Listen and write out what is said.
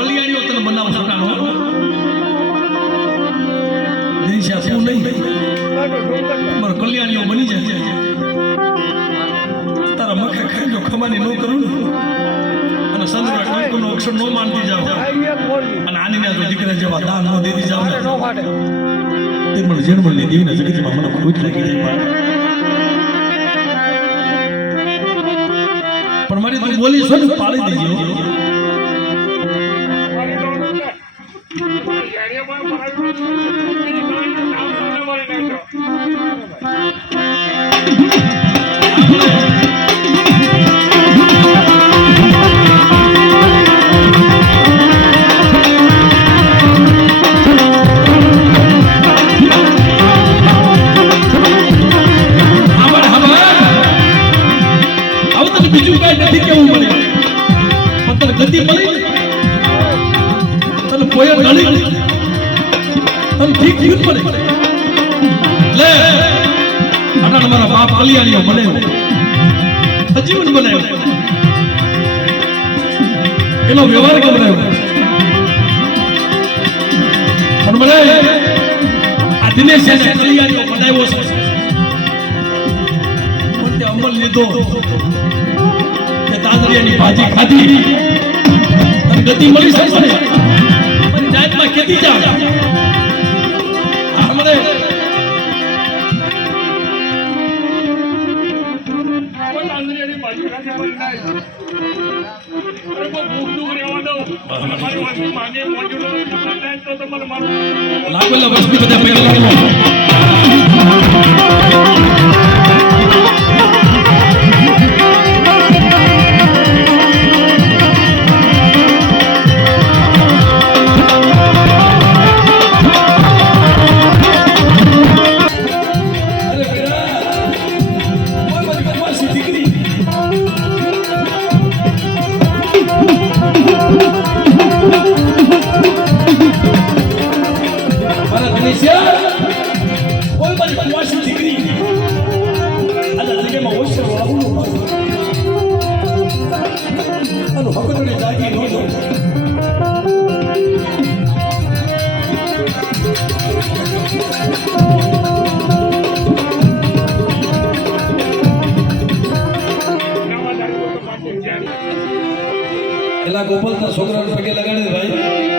કલ્યાણીઓ તને બનાવ છોકરાનો દિશા શું નહીં મારો કલ્યાણીઓ બની જાય તારા મખે ખાઈ જો ખમાની ન કરું અને સંદર્ભ કંકુનો અક્ષર ન માનતી જાવ અને આની ના દીકરા જેવા દાન ન દીધી જાવ તે મને જન્મની દેવીના જગતમાં મને ખુદ લાગી જાય પણ મારી તું બોલી છો ને પાડી દેજો બીજું કઈ નથી કેવું મળે તને ગતિ મળી તને પોયર ગળી તને ઠીક ઠીક મળે લે આના મારા બાપ કલ્યાણીઓ બનાવ્યો અજીવન બનાવ્યો એનો વ્યવહાર કેમ રહ્યો પણ મને આ દિનેશ કલ્યાણીઓ બનાવ્યો છે પણ તે અમલ લીધો તાંદરિયાની ભાજી ખાધી અને ગતિ મળી શકે મારી જાતમાં કેતી જા આપણે તાંદરિયાની ભાજી ખાધી મળી જાય અરે કો ભૂખ દુખ રહેવા દો મારી વાતની માને મોજુલો તો તમારે મારો લાગેલા વસ્તી બધા પહેલા ગોપાલ ના છોકરાને પગે લગાડે ભાઈ